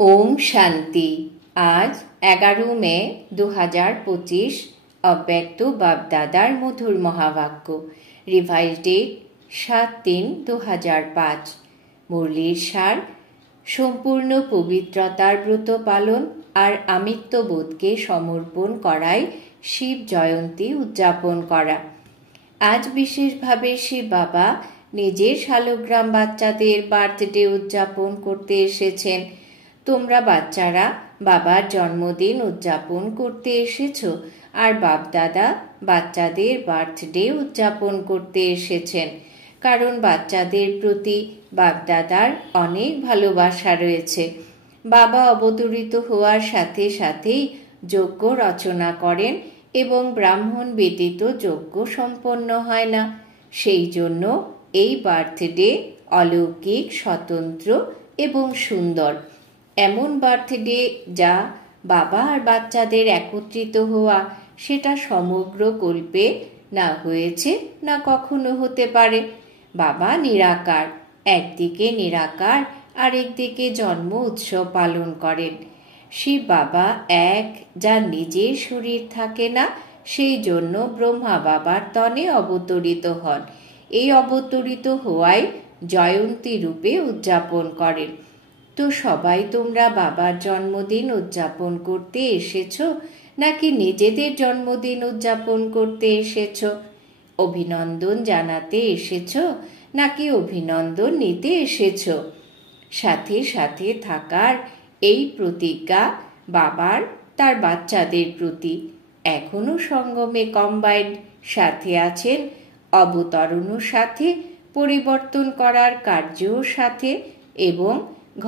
ओम शांति। आज 11 मे 2025 अव्यक्त बाप-दादार मधुर महावाक्य। Revise date 7/3/2005। मुरलीर सार सम्पूर्ण पवित्रतार व्रत पालन और आमित्वबोधके समर्पण कराई शिव जयंती उद्यापन करा। आज विशेषभावे शिव बाबा निजेर शालग्राम बाच्चादेर बार्थडे उद्यापन करते एसेछेन। তোমরা বাচ্চারা বাবার জন্মদিন উদযাপন করতে এসেছো আর বাপ দাদা বাচ্চাদের বার্থডে উদযাপন করতে এসেছেন, কারণ বাচ্চাদের প্রতি বাপ দাদার অনেক ভালোবাসা রয়েছে। বাবা অবতরিত হওয়ার সাথে সাথেই যজ্ঞ রচনা করেন এবং ব্রাহ্মণ ব্যতীত যজ্ঞ সম্পন্ন হয় না। সেই জন্য এই বার্থডে অলৌকিক, স্বতন্ত্র এবং সুন্দর। এমন বার্থডে যা বাবা আর বাচ্চাদের একত্রিত হওয়া, সেটা সমগ্র কল্পে না হয়েছে না কখনো হতে পারে। বাবা নিরাকার, একদিকে নিরাকার আর একদিকে জন্ম উৎসব পালন করেন। শিব বাবা এক, যার নিজের শরীর থাকে না, সেই জন্য ব্রহ্মা বাবার তনে অবতরিত হন। এই অবতরিত হওয়ায় জয়ন্তী রূপে উদযাপন করেন। তো সবাই তোমরা বাবার জন্মদিন উদযাপন করতে এসেছো নাকি নিজেদের জন্মদিন উদযাপন করতে এসেছো? অভিনন্দন জানাতে এসেছো নাকি অভিনন্দন নিতে এসেছো? সাথে সাথে থাকার এই প্রতিজ্ঞা বাবার তার বাচ্চাদের প্রতি। এখনো সঙ্গমে কম্বাইন্ড সাথে আছেন, অবতরণও সাথে, পরিবর্তন করার কার্যও সাথে এবং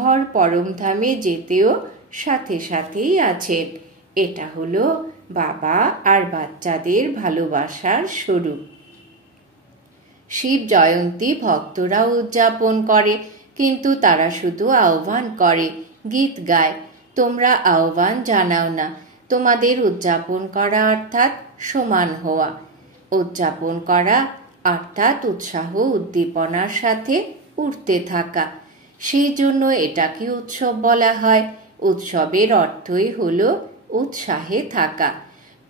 ঘর পরমধামে যেতেও সাথে সাথেই আছেন। এটা হলো বাবা আর বাচ্চাদের ভালোবাসার স্বরূপ। শিব জয়ন্তী ভক্তরা উদযাপন করে, কিন্তু তারা শুধু আহ্বান করে, গীত গায়। তোমরা আহ্বান জানাও না। তোমাদের উদযাপন করা অর্থাৎ সমান হওয়া। উদযাপন করা অর্থাৎ উৎসাহ উদ্দীপনার সাথে উঠতে থাকা। সেই জন্য এটাকে উৎসব বলা হয়। উৎসবের অর্থই হলো উৎসাহে থাকা।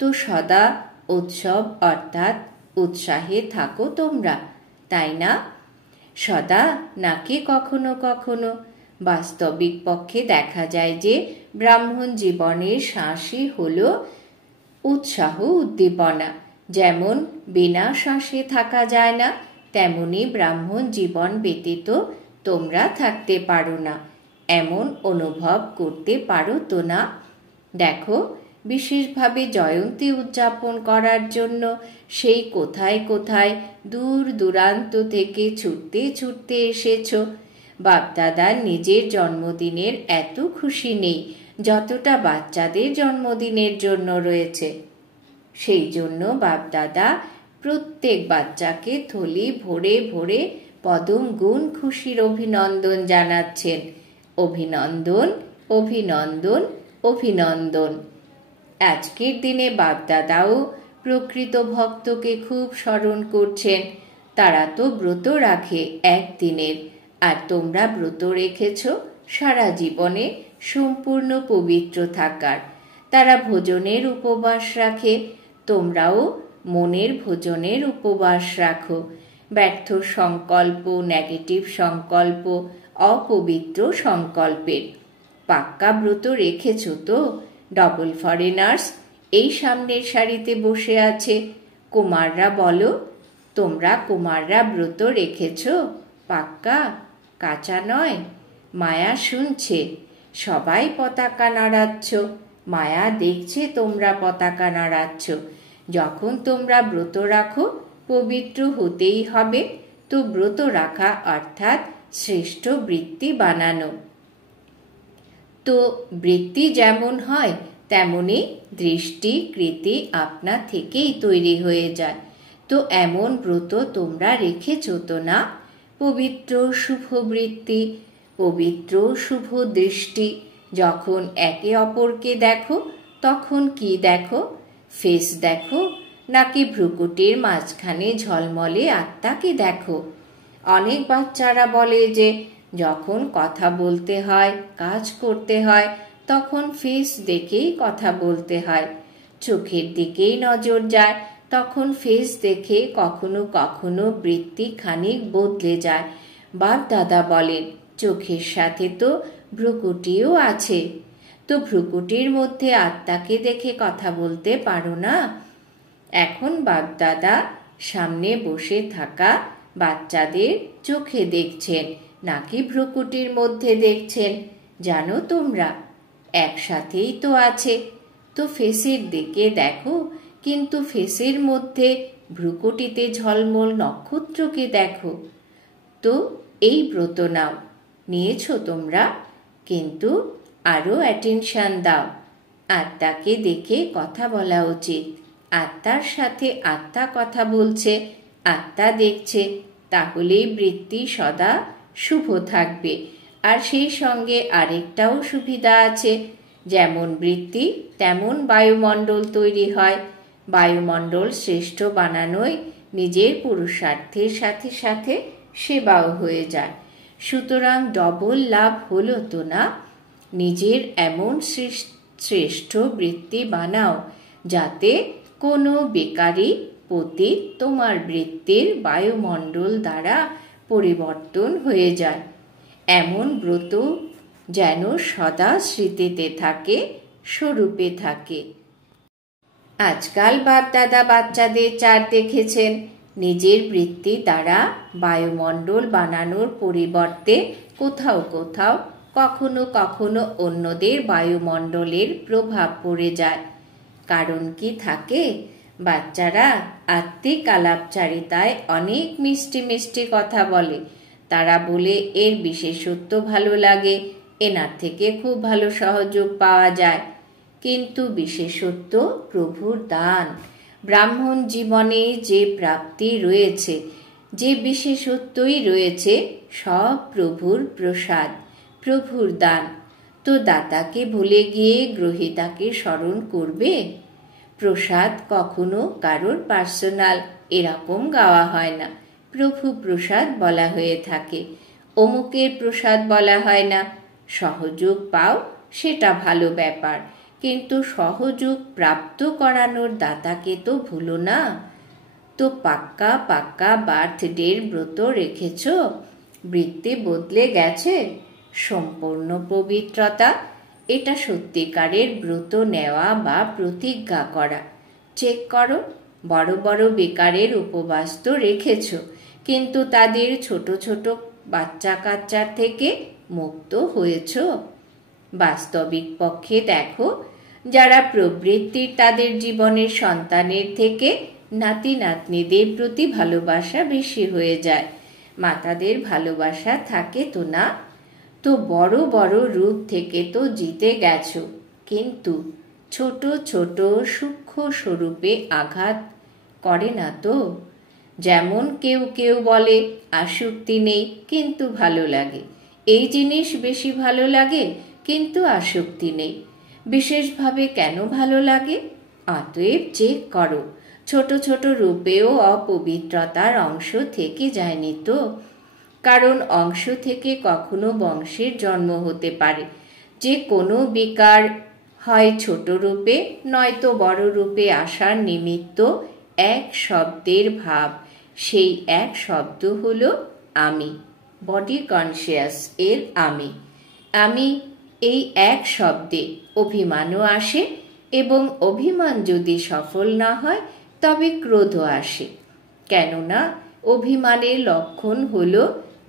তো সদা উৎসব অর্থাৎ উৎসাহে থাকো তোমরা, তাই না? সদা নাকি কখনো কখনো? বাস্তবিক পক্ষে দেখা যায় যে ব্রাহ্মণ জীবনের শ্বাসই হলো উৎসাহ উদ্দীপনা। যেমন বিনা শ্বাসে থাকা যায় না, তেমনি ব্রাহ্মণ জীবন ব্যতীত তোমরা থাকতে পারো না। এমন অনুভব করতে পারো তো না? দেখো, বিশেষভাবে জয়ন্তী উদযাপন করার জন্য সেই কোথায় কোথায় দূর দূরান্ত থেকে ছুটতে ছুটতে এসেছো। বাপদাদার নিজের জন্মদিনের এত খুশি নেই যতটা বাচ্চাদের জন্মদিনের জন্য রয়েছে। সেই জন্য বাপদাদা প্রত্যেক বাচ্চাকে থলি ভরে ভরে পদম গুণ খুশির অভিনন্দন জানাচ্ছেন। অভিনন্দন, অভিনন্দন, অভিনন্দন। আজকের দিনে বাপদাদাও প্রকৃত ভক্তকে খুব স্মরণ করছেন। তারা তো ব্রত রাখে একদিনের, আর তোমরা ব্রত রেখেছ সারা জীবনে সম্পূর্ণ পবিত্র থাকার। তারা ভোজনের উপবাস রাখে, তোমরাও মনের ভোজনের উপবাস রাখো। ব্যর্থ সংকল্প, নেগেটিভ সংকল্প, অপবিত্র সংকল্পের। পাক্কা ব্রত রেখেছ তো? ডবল ফরেনার্স এই সামনের সারিতে বসে আছে। কুমাররা বলো, তোমরা কুমাররা ব্রত রেখেছ পাক্কা? কাঁচা নয়? মায়া শুনছে, সবাই পতাকা নাড়াচ্ছ। মায়া দেখছে তোমরা পতাকা নাড়াচ্ছ। যখন তোমরা ব্রত রাখো, পবিত্র হতেই হবে। তো ব্রত রাখা অর্থাৎ শ্রেষ্ঠ বৃত্তি বানানো। তো বৃত্তি যেমন হয় তেমনি দৃষ্টি কৃতি আপনা থেকেই তৈরি হয়ে যায়। তো এমন ব্রত তোমরা রেখেছ তো না? পবিত্র শুভ বৃত্তি, পবিত্র শুভ দৃষ্টি। যখন একে অপরকে দেখো তখন কি দেখো? ফেস দেখো নাকি ভ্রুকুটির মাঝখানে ঝলমলে আত্মাকে দেখো? অনেক বাচ্চারা বলে যে যখন কথা বলতে হয়, কাজ করতে হয়, তখন ফেস দেখেই কথা বলতে হয়। চোখের দিকেই নজর যায়, তখন ফেস দেখে কখনো কখনো বৃত্তি খানিক বদলে যায়। বাপ দাদা বলেন, চোখের সাথে তো ভ্রুকুটিও আছে, তো ভ্রুকুটির মধ্যে আত্মাকে দেখে কথা বলতে পারো না? এখন বাপ দাদা সামনে বসে থাকা বাচ্চাদের চোখে দেখছেন নাকি ভ্রুকুটির মধ্যে দেখছেন জানো তোমরা? একসাথেই তো আছে। তো ফেসের দিকে দেখো, কিন্তু ফেসের মধ্যে ভ্রুকুটিতে ঝলমল নক্ষত্রকে দেখো। তো এই ব্রত নাও, নিয়েছো তোমরা, কিন্তু আরো অ্যাটেনশন দাও। আত্মাকে দেখে কথা বলা উচিত। আত্মার সাথে আত্মা কথা বলছে, আত্মা দেখছে, তাহলেই বৃত্তি সদা শুভ থাকবে। আর সেই সঙ্গে আরেকটাও সুবিধা আছে, যেমন বৃত্তি তেমন বায়ুমণ্ডল তৈরি হয়। বায়ুমণ্ডল শ্রেষ্ঠ বানানোই নিজের পুরুষার্থের সাথে সাথে সেবাও হয়ে যায়। সুতরাং ডবল লাভ হলো তো না? নিজের এমন শ্রেষ্ঠ বৃত্তি বানাও যাতে কোনো বেকারি পতি তোমার বৃত্তির বায়ুমণ্ডল দ্বারা পরিবর্তন হয়ে যায়। এমন ব্রত যেন সদা স্মৃতিতে থাকে, স্বরূপে থাকে। আজকাল বাপ দাদা বাচ্চাদের চার দেখেছেন, নিজের বৃত্তি দ্বারা বায়ুমণ্ডল বানানোর পরিবর্তে কোথাও কোথাও কখনো কখনো অন্যদের বায়ুমণ্ডলের প্রভাব পড়ে যায়। কারণ কি থাকে? বাচ্চারা আত্মিক আলাপচারিতায় অনেক মিষ্টি মিষ্টি কথা বলে। তারা বলে, এর বিশেষত্ব ভালো লাগে, এনার থেকে খুব ভালো সহযোগ পাওয়া যায়। কিন্তু বিশেষত্ব প্রভুর দান। ব্রাহ্মণ জীবনে যে প্রাপ্তি রয়েছে, যে বিশেষত্বই রয়েছে, সব প্রভুর প্রসাদ, প্রভুর দান। তো দাতাকে ভুলে গিয়ে গ্রহীতাকে স্মরণ করবে? প্রসাদ কখনো কারোর পার্সোনাল এরকম গাওয়া হয় না। প্রভু প্রসাদ বলা হয়ে থাকে, অমুকের প্রসাদ বলা হয় না। সহযোগ পাও, সেটা ভালো ব্যাপার, কিন্তু সহযোগ প্রাপ্ত করানোর দাতাকে তো ভুলো না। তো পাক্কা পাক্কা বার্থডের ব্রত রেখেছ, বৃত্তি বদলে গেছে, সম্পূর্ণ পবিত্রতা, এটা সত্যিকারের ব্রত নেওয়া বা প্রতিজ্ঞা করা। চেক করো, বড় বড় বেকারের উপবাস তো রেখেছ, কিন্তু তাদের ছোট ছোট বাচ্চা কাচ্চার থেকে মুক্ত হয়েছ? বাস্তবিক পক্ষে দেখো, যারা প্রবৃত্তির তাদের জীবনের সন্তানের থেকে নাতি নাতনিদের প্রতি ভালোবাসা বেশি হয়ে যায়। মাতাদের ভালোবাসা থাকে তো না? তো বড় বড় রূপ থেকে তো জিতে গেছো, কিন্তু ছোট ছোট সূক্ষ্ম স্বরূপে আঘাত করে না তো? যেমন কেউ কেউ বলে আসক্তি নেই কিন্তু ভালো লাগে, এই জিনিস বেশি ভালো লাগে কিন্তু আসক্তি নেই। বিশেষভাবে কেন ভালো লাগে? অতএব চেক করো, ছোট ছোট রূপেও অপবিত্রতার অংশ থেকে যায়নি তো? কারণ অংশ থেকে কখনো বংশের জন্ম হতে পারে। যে কোনো বিকার হয় ছোট রূপে নয়তো বড় রূপে আসার নিমিত্ত এক শব্দের ভাব। সেই এক শব্দ হলো আমি, বডি কনসিয়াস এর আমি। আমি এই এক শব্দে অভিমানও আসে, এবং অভিমান যদি সফল না হয় তবে ক্রোধও আসে। কেননা অভিমানের লক্ষণ হলো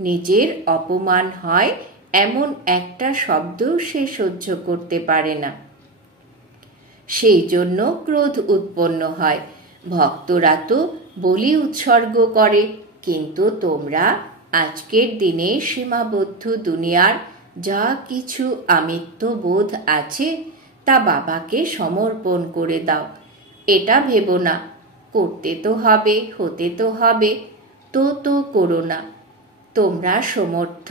নিজের অপমান হয় এমন একটা শব্দ সে সহ্য করতে পারে না, সেই জন্য ক্রোধ উৎপন্ন হয়। ভক্তরা তো বলি উৎসর্গ করে, কিন্তু তোমরা আজকের দিনে সীমাবদ্ধ দুনিয়ার যা কিছু আমিত্ব বোধ আছে তা বাবাকে সমর্পণ করে দাও। এটা ভেবো না করতে তো হবে, হতে তো হবে, তো করো না। তোমরা সমর্থ,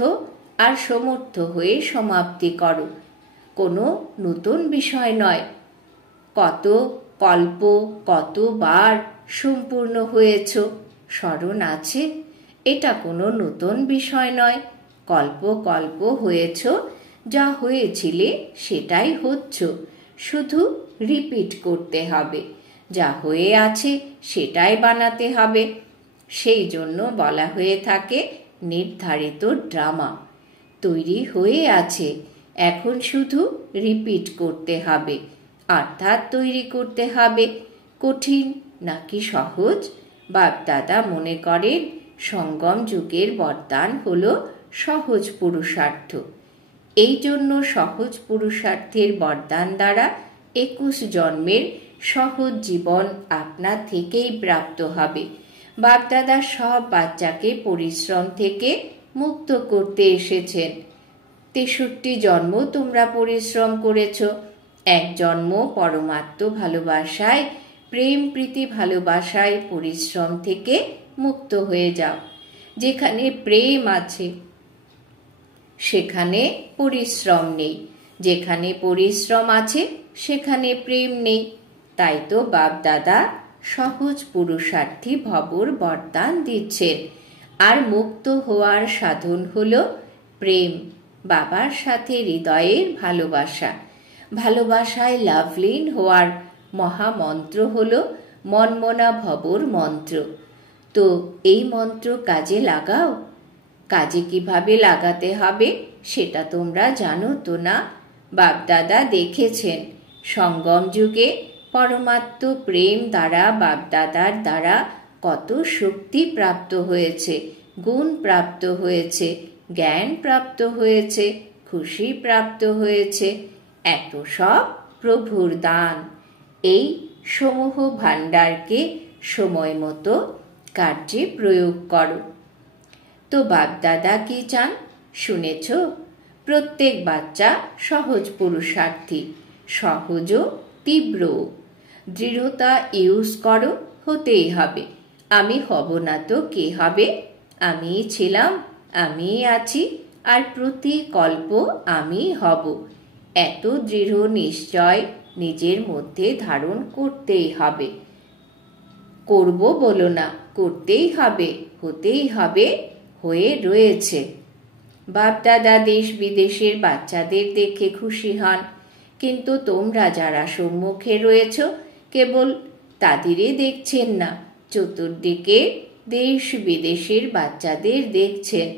আর সমর্থ হয়ে সমাপ্তি করো। কোনো নতুন বিষয় নয়। কত কল্প, কতবার সম্পূর্ণ হয়েছ স্মরণ আছে? এটা কোনো নতুন বিষয় নয়। কল্প কল্প হয়েছ, যা হয়েছিলে সেটাই হচ্ছ, শুধু রিপিট করতে হবে। যা হয়ে আছে সেটাই বানাতে হবে। সেই জন্য বলা হয়ে থাকে নির্ধারিত ড্রামা তৈরি হয়ে আছে, এখন শুধু রিপিট করতে হবে, অর্থাৎ তৈরি করতে হবে। কঠিন নাকি সহজ? বাপদাদা মনে করেন সঙ্গম যুগের বরদান হলো সহজ পুরুষার্থ। এই জন্য সহজ পুরুষার্থের বরদান দ্বারা 21 জন্মের সহজ জীবন আপনা থেকেই প্রাপ্ত হবে। বাপদাদা সব বাচ্চাকে পরিশ্রম থেকে মুক্ত করতে এসেছেন। 63 জন্ম তোমরা পরিশ্রম করেছ। এক জন্ম পরমাত্ম ভালোবাসায়, প্রেম প্রীতি ভালোবাসায় পরিশ্রম থেকে মুক্ত হয়ে যাও। যেখানে প্রেম আছে সেখানে পরিশ্রম নেই, যেখানে পরিশ্রম আছে সেখানে প্রেম নেই। তাই তো বাপদাদা সহজ পুরুষার্থী ভবর বরদান দিচ্ছেন। আর মুক্ত হওয়ার সাধন হলো প্রেম, বাবার সাথে হৃদয়ের ভালোবাসা। ভালোবাসায় লাভলীন হওয়ার মহামন্ত্র হলো মনমনা ভবর মন্ত্র। তো এই মন্ত্র কাজে লাগাও। কাজে কিভাবে লাগাতে হবে সেটা তোমরা জানো তো না? বাপদাদা দেখেছেন সঙ্গম যুগে পরমাত্ম প্রেম দ্বারা বাপদাদার দ্বারা কত শক্তি প্রাপ্ত হয়েছে, গুণ প্রাপ্ত হয়েছে, জ্ঞান প্রাপ্ত হয়েছে, খুশি প্রাপ্ত হয়েছে। এত সব প্রভুর দান। এই সমূহ ভাণ্ডারকে সময় মতো কার্যে প্রয়োগ করো। তো বাপদাদা কি চান শুনেছ? প্রত্যেক বাচ্চা সহজ পুরুষার্থী, সহজ তীব্র। দৃঢ়তা ইউজ করো, হতেই হবে। আমি হব না তো কে হবে? আমি ছিলাম, আমি আছি, আর প্রতি কল্প আমি হব। এত দৃঢ় নিশ্চয় নিজের মধ্যে ধারণ করতেই হবে। করব বলো না, করতেই হবে, হতেই হবে, হয়ে রয়েছে। বাপদাদা দেশ বিদেশের বাচ্চাদের দেখে খুশি হন, কিন্তু তোমরা যারা সম্মুখে রয়েছ কেবল তাদেরই দেখছেন না, চতুর্দিকে দেশ বিদেশের বাচ্চাদের দেখছেন।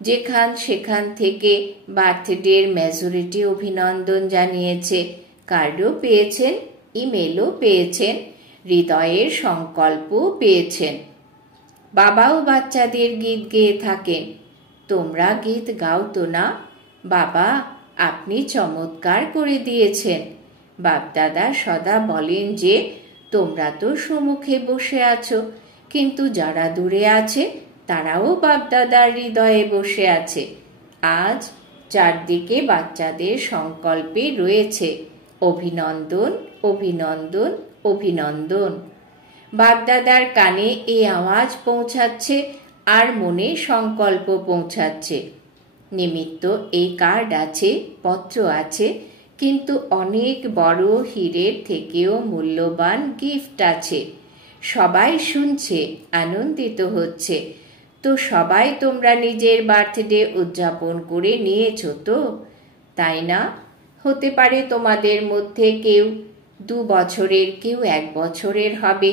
যেখান সেখান থেকে বার্থডের মেজরিটি অভিনন্দন জানিয়েছে, কার্ডও পেয়েছেন, ইমেলও পেয়েছেন, হৃদয়ের সংকল্প পেয়েছেন। বাবাও বাচ্চাদের গীত গেয়ে থাকেন। তোমরা গীত গাও তো না? বাবা আপনি চমৎকার করে দিয়েছেন। বাপদাদা সদা বলেন যে তোমরা তো সম্মুখে বসে আছো, কিন্তু যারা দূরে আছে তারাও বাপদাদার হৃদয়ে বসে আছে। আজ চারদিকে বাচ্চাদের সংকল্পে রয়েছে অভিনন্দন, অভিনন্দন, অভিনন্দন। বাপদাদার কানে এই আওয়াজ পৌঁছাচ্ছে আর মনে সংকল্প পৌঁছাচ্ছে। নিমিত্ত এই কার্ড আছে, পত্র আছে, কিন্তু অনেক বড় হীরের থেকেও মূল্যবান গিফট আছে। সবাই শুনছে, আনন্দিত হচ্ছে। তো সবাই তোমরা নিজের বার্থডে উদযাপন করে নিয়েছো তো, তাই না? হতে পারে তোমাদের মধ্যে কেউ 2 বছরের, কেউ 1 বছরের হবে,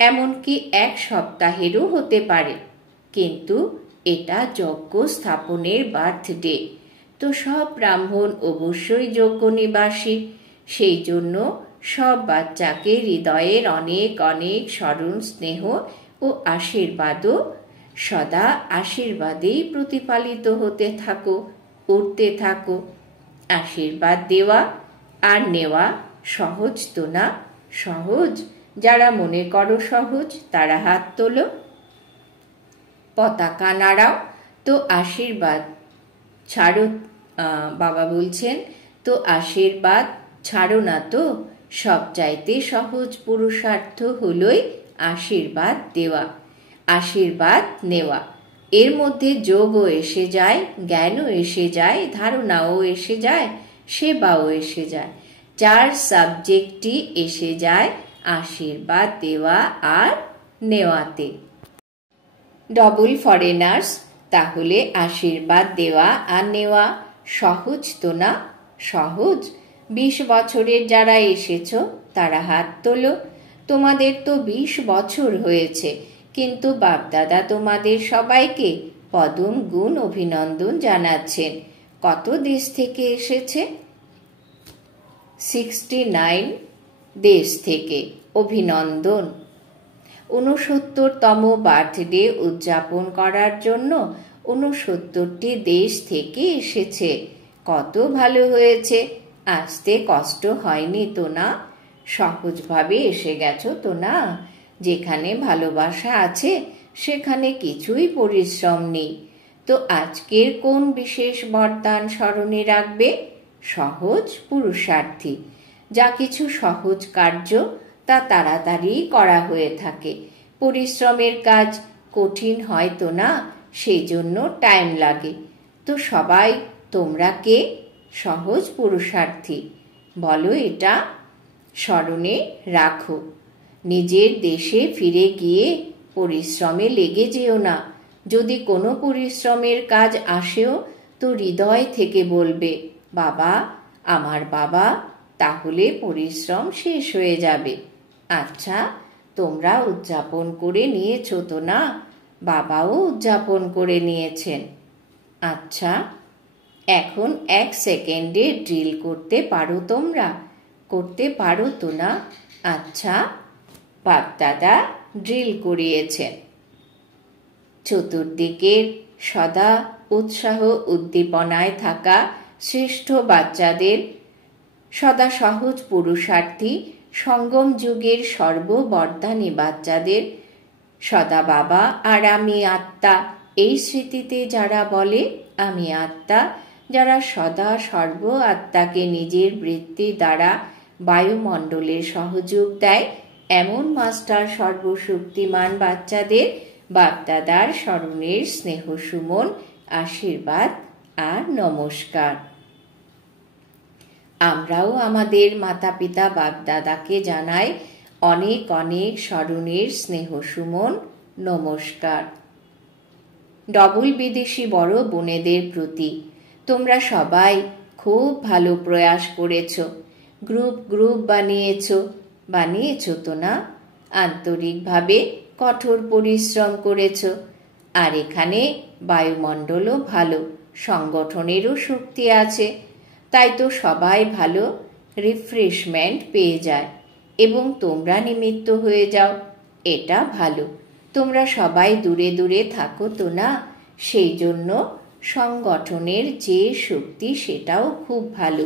এমনকি 1 সপ্তাহেরও হতে পারে, কিন্তু এটা যজ্ঞ স্থাপনের বার্থডে। তো সব ব্রাহ্মণ অবশ্যই যজ্ঞ নিবাসী। সেই জন্য সব বাচ্চাকে হৃদয়ের অনেক অনেক স্মরণ, স্নেহ ও আশীর্বাদও সদা আশীর্বাদেই প্রতিপালিত হতে থাকো, উঠতে থাকো। আশীর্বাদ দেওয়া আর নেওয়া সহজ তো না? সহজ? যারা মনে করো সহজ তারা হাত তোলো। পতাকা নাড়াও। তো আশীর্বাদ ছাড়ো। বাবা বলছেন তো আশীর্বাদ ছাড়ো না তো। সবচাইতে সহজ পুরুষার্থ হলোই আশীর্বাদ দেওয়া, আশীর্বাদ নেওয়া। এর মধ্যে যোগও এসে যায়, জ্ঞানও এসে যায়, ধারণাও এসে যায়, সেবাও এসে যায়। 4 সাবজেক্টই এসে যায় আশীর্বাদ দেওয়া আর নেওয়াতে। ডবল ফরেনার্স তাহলে আশীর্বাদ দেওয়া আর নেওয়া সহজ তো না? সহজ। 20 বছরের যারা এসেছ তারা হাত তোলো। তোমাদের তো 20 বছর হয়েছে, কিন্তু বাপদাদা তোমাদের সবাইকে পদম গুণ অভিনন্দন জানাচ্ছেন। কত দেশ থেকে এসেছে? 69 দেশ থেকে অভিনন্দন। 69তম বার্থডে উদযাপন করার জন্য 69টি দেশ থেকে এসেছে। কত ভালো হয়েছে। আসতে কষ্ট হয়নি তো না? সহজভাবে এসে গেছো তো না? যেখানে ভালোবাসা আছে সেখানে কিছুই পরিশ্রম নেই। তো আজকের কোন বিশেষ বরদান স্মরণে রাখবে? সহজ পুরুষার্থী। যা কিছু সহজ কার্য তা তাড়াতাড়ি করা হয়ে থাকে। পরিশ্রমের কাজ কঠিন হয় তো না, সেই জন্য টাইম লাগে। তো সবাই তোমরা কে? সহজ পুরুষার্থী। বলো এটা, স্মরণে রাখো। নিজের দেশে ফিরে গিয়ে পরিশ্রমে লেগে যেও না। যদি কোনো পরিশ্রমের কাজ আসেও তো হৃদয় থেকে বলবে, বাবা, আমার বাবা, তাহলে পরিশ্রম শেষ হয়ে যাবে। আচ্ছা, তোমরা উদযাপন করে নিয়েছো তো না? বাবাও উদযাপন করে নিয়েছেন। আচ্ছা, এখন 1 সেকেন্ডে ড্রিল করতে পারো তোমরা? করতে পারো তো না? আচ্ছা, বাপদাদা ড্রিল করিয়েছেন। চতুর্দিকের সদা উৎসাহ উদ্দীপনায় থাকা শ্রেষ্ঠ বাচ্চাদের, সদা সহজ পুরুষার্থী সঙ্গম যুগের সর্ববর্ধানী বাচ্চাদের, সদা বাবা আর আমি আত্মা এই স্মৃতিতে যারা বলে আমি আত্মা, যারা সদা সর্ব আত্মাকে নিজের বৃত্তি দ্বারা বায়ুমণ্ডলের সহযোগ দেয়, এমন মাস্টার সর্বশক্তিমান বাচ্চাদের বাপদাদার স্মরণের স্নেহ সুমন, আশীর্বাদ আর নমস্কার। আমরাও আমাদের মাতা পিতা বাপদাদাকে জানাই অনেক অনেক স্মরণের স্নেহ সুমন, নমস্কার। ডবল বিদেশি বড় বোনেদের প্রতি, তোমরা সবাই খুব ভালো প্রয়াস করেছ। গ্রুপ গ্রুপ বানিয়েছো তো না? আন্তরিকভাবে কঠোর পরিশ্রম করেছ। আর এখানে বায়ুমণ্ডলও ভালো, সংগঠনেরও শক্তি আছে, তাই তো সবাই ভালো রিফ্রেশমেন্ট পেয়ে যায় এবং তোমরা নিমিত্ত হয়ে যাও। এটা ভালো। তোমরা সবাই দূরে দূরে থাকো তো না, সেই জন্য সংগঠনের যে শক্তি সেটাও খুব ভালো।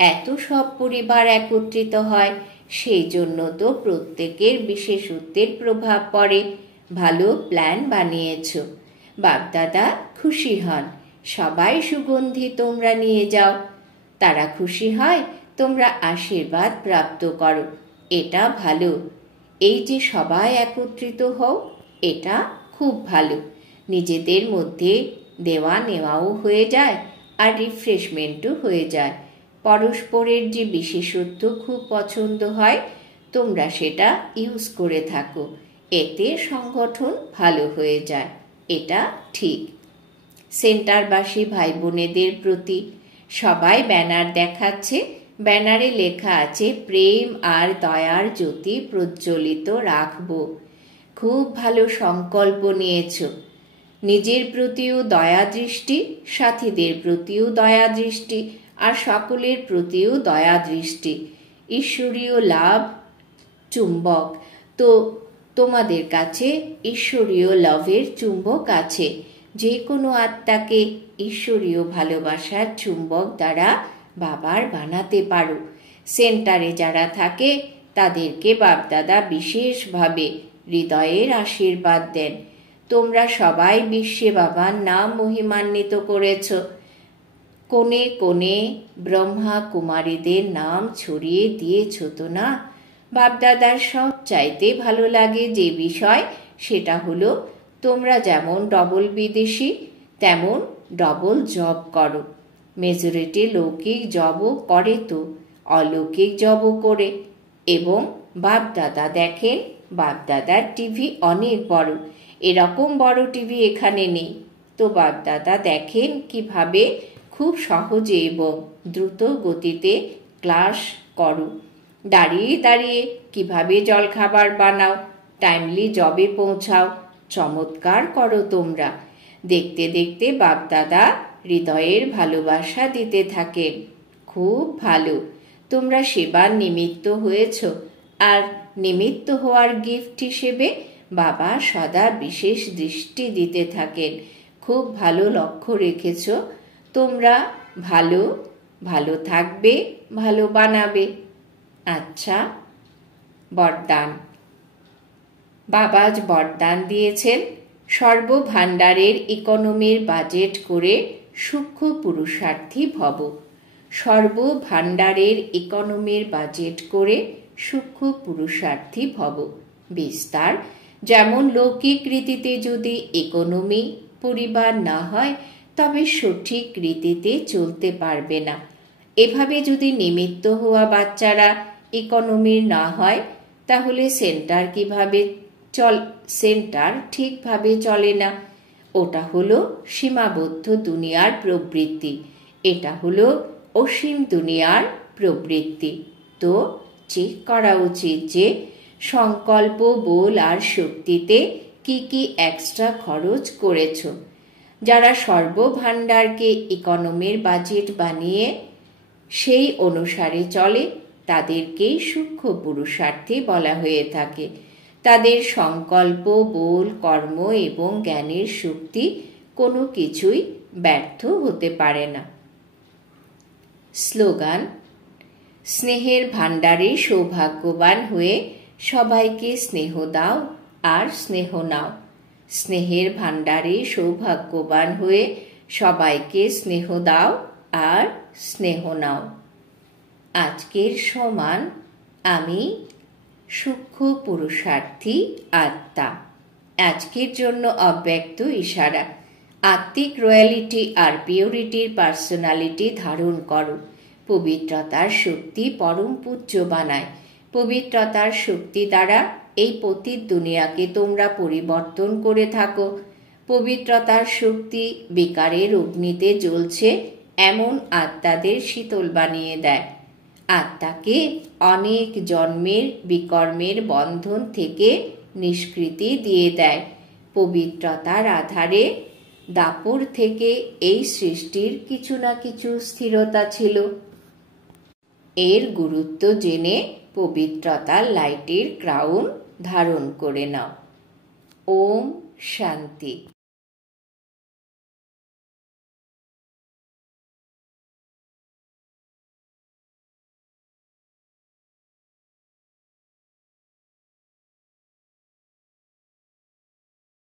এত সব পরিবার একত্রিত হয়, সেই জন্য তো প্রত্যেকের বিশেষত্বের প্রভাব পড়ে। ভালো প্ল্যান বানিয়েছ। বাপদাদা খুশি হন। সবাই সুগন্ধি তোমরা নিয়ে যাও। তারা খুশি হয়, তোমরা আশীর্বাদ প্রাপ্ত করো। এটা ভালো। এই যে সবাই একত্রিত হও, এটা খুব ভালো। নিজেদের মধ্যে দেওয়া নেওয়াও হয়ে যায় আর রিফ্রেশমেন্টও হয়ে যায়। পরস্পরের যে বিশেষত্ব খুব পছন্দ হয়, তোমরা সেটা ইউজ করে থাকো। এতে সংগঠন ভালো হয়ে যায়। এটা ঠিক। সেন্টারবাসী ভাই বোনেদের প্রতি, সবাই ব্যানার দেখাচ্ছে। ব্যানারে লেখা আছে প্রেম আর দয়ার জ্যোতি প্রজ্বলিত রাখব। খুব ভালো সংকল্প নিয়েছ। নিজের প্রতিও দয়া দৃষ্টি, সাথীদের প্রতিও দয়া দৃষ্টি আর সকলের প্রতিও দয়া দৃষ্টি। ঈশ্বরীয় লাভ চুম্বক। তো তোমাদের কাছে ঈশ্বরীয় লাভের চুম্বক আছে। যে কোনো আত্মাকে ঈশ্বরীয় ভালোবাসার চুম্বক দ্বারা বাবার বানাতে পারো। সেন্টারে যারা থাকে তাদেরকে বাপদাদা বিশেষভাবে হৃদয়ের আশীর্বাদ দেন। তোমরা সবাই বিশ্বে বাবার নাম মহিমান্বিত করেছ। কোণে কোণে ব্রহ্মা কুমারীদের নাম ছড়িয়ে দিয়েছ তো না? বাপদাদার সব চাইতে ভালো লাগে যে বিষয়, সেটা হলো তোমরা যেমন ডবল বিদেশি তেমন ডবল জব করো। মেজরিটি লৌকিক জবও করে তো, অলৌকিক জবও করে। এবং বাপদাদা দেখেন, বাপদাদার টিভি অনেক বড়। এরকম বড় টিভি এখানে নেই। তো বাপদাদা দেখেন কিভাবে খুব সহজে এবং দ্রুত গতিতে ক্লাস করো, দাঁড়িয়ে দাঁড়িয়ে কিভাবে জলখাবার বানাও, টাইমলি জবে পৌঁছাও, চমৎকার করো তোমরা। দেখতে দেখতে বাপদাদা হৃদয়ের ভালোবাসা দিতে থাকেন। খুব ভালো, তোমরা সেবার নিমিত্ত হয়েছ, আর নিমিত্ত হওয়ার গিফট হিসেবে বাবা সদা বিশেষ দৃষ্টি দিতে থাকেন। খুব ভালো লক্ষ্য রেখেছ তোমরা, ভালো ভালো থাকবে, ভালো বানাবে। আচ্ছা, বরদান। বাবা আজ বরদান দিয়েছেন, সর্বভাণ্ডারের ইকোনমির বাজেট করে সূক্ষ্ম পুরুষার্থী ভব। সর্বভাণ্ডারের ইকোনমির বাজেট করে সূক্ষ্ম পুরুষার্থী ভব। বিস্তার, যেমন লৌকিক রীতিতে যদি ইকোনমি পরিবার না হয় তবে সঠিক রীতিতে চলতে পারবে না। এভাবে যদি নিমিত্ত হওয়া বাচ্চারা ইকোনমির না হয় তাহলে সেন্টার ঠিকভাবে চলে না। ওটা হলো সীমাবদ্ধ দুনিয়ার প্রবৃত্তি, এটা হলো অসীম দুনিয়ার প্রবৃত্তি। তো চেক করা উচিত যে সংকল্প, বল আর শক্তিতে কি কি এক্সট্রা খরচ করেছ। যারা সর্বভাণ্ডারকে ইকোনমির বাজেট বানিয়ে সেই অনুসারে চলে তাদেরকেই সূক্ষ্ম পুরুষার্থী বলা হয়ে থাকে। তাদের সংকল্প, বল, কর্ম এবং জ্ঞানের শক্তি কোনো কিছুই ব্যর্থ হতে পারে না। স্লোগান, স্নেহের ভাণ্ডারে সৌভাগ্যবান হয়ে সবাইকে স্নেহ দাও আর স্নেহ নাও। স্নেহের ভাণ্ডারে সৌভাগ্যবান হয়ে সবাইকে স্নেহ দাও আর স্নেহ নাও। আজকের সমান আমি সূক্ষ্ম পুরুষার্থী আত্মা। আজকের জন্য অব্যক্ত ইশারা। আত্মিক রয়্যালিটি আর পিওরিটির পার্সোনালিটি ধারণ করো। পবিত্রতার শক্তি পরম পূজ্য বানায়। পবিত্রতার শক্তি দ্বারা এই পতিত দুনিয়াকে তোমরা পরিবর্তন করে থাকো। পবিত্রতার শক্তি বিকারের অগ্নিতে জ্বলছে এমন আত্মাদের শীতল বানিয়ে দেয়। আত্মাকে অনেক জন্মের বিকর্মের বন্ধন থেকে নিষ্কৃতি দিয়ে দেয়। পবিত্রতার আধারে দাপর থেকে এই সৃষ্টির কিছু না কিছু স্থিরতা ছিল। এর গুরুত্ব জেনে পবিত্রতার লাইটের ক্রাউন ধারণ করে নাও। ওম শান্তি।